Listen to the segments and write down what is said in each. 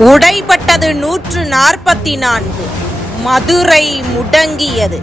உடைப்பட்டது நூற்று நாற்பத்தி நான்கு மதுரை முடங்கியது.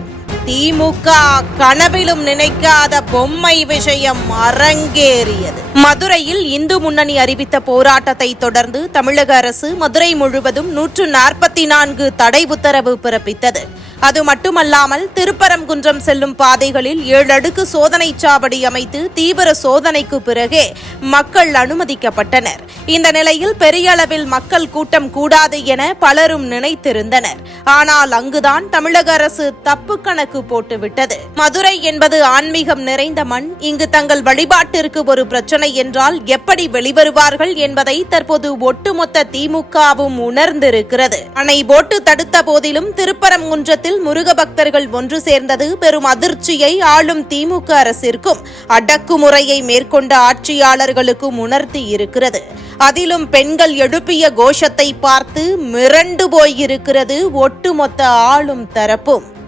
திமுக கனவிலும் நினைக்காத பொம்மை விஷயம் அரங்கேறியது. மதுரையில் இந்து முன்னணி அறிவித்த போராட்டத்தை தொடர்ந்து தமிழக அரசு மதுரை முழுவதும் நூற்று நாற்பத்தி நான்கு தடை உத்தரவு பிறப்பித்தது. அது மட்டுமல்லாமல் திருப்பரங்குன்றம் செல்லும் பாதைகளில் ஏழு அடுக்கு சோதனை சாவடி அமைத்து தீவிர சோதனைக்கு பிறகே மக்கள் அனுமதிக்கப்பட்டனர். இந்த நிலையில் பெரிய அளவில் மக்கள் கூட்டம் கூடாது என பலரும் நினைத்திருந்தனர். ஆனால் அங்குதான் தமிழக அரசு தப்பு கணக்கு போட்டுவிட்டது. மதுரை என்பது ஆன்மீகம் நிறைந்த மண். இங்கு தங்கள் வழிபாட்டிற்கு ஒரு பிரச்சனை என்றால் எப்படி வெளிவருவார்கள் என்பதை தற்போது ஒட்டுமொத்த திமுகவும் உணர்ந்திருக்கிறது. அணை போட்டு தடுத்த போதிலும் திருப்பரங்குன்றத்தில் முருக பக்தர்கள் ஒன்று சேர்ந்தது பெரும் அதிர்ச்சியை ஆளும் திமுக அரசிற்கும் அடக்குமுறையை மேற்கொண்ட ஆட்சியாளர்களுக்கும் உணர்த்தி இருக்கிறது. அதிலும் பெண்கள் எழுப்பிய கோஷத்தை பார்த்து மிரண்டு போயிருக்கிறது ஒட்டுமொத்த ஆளும் தரப்பும்.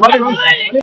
var ya.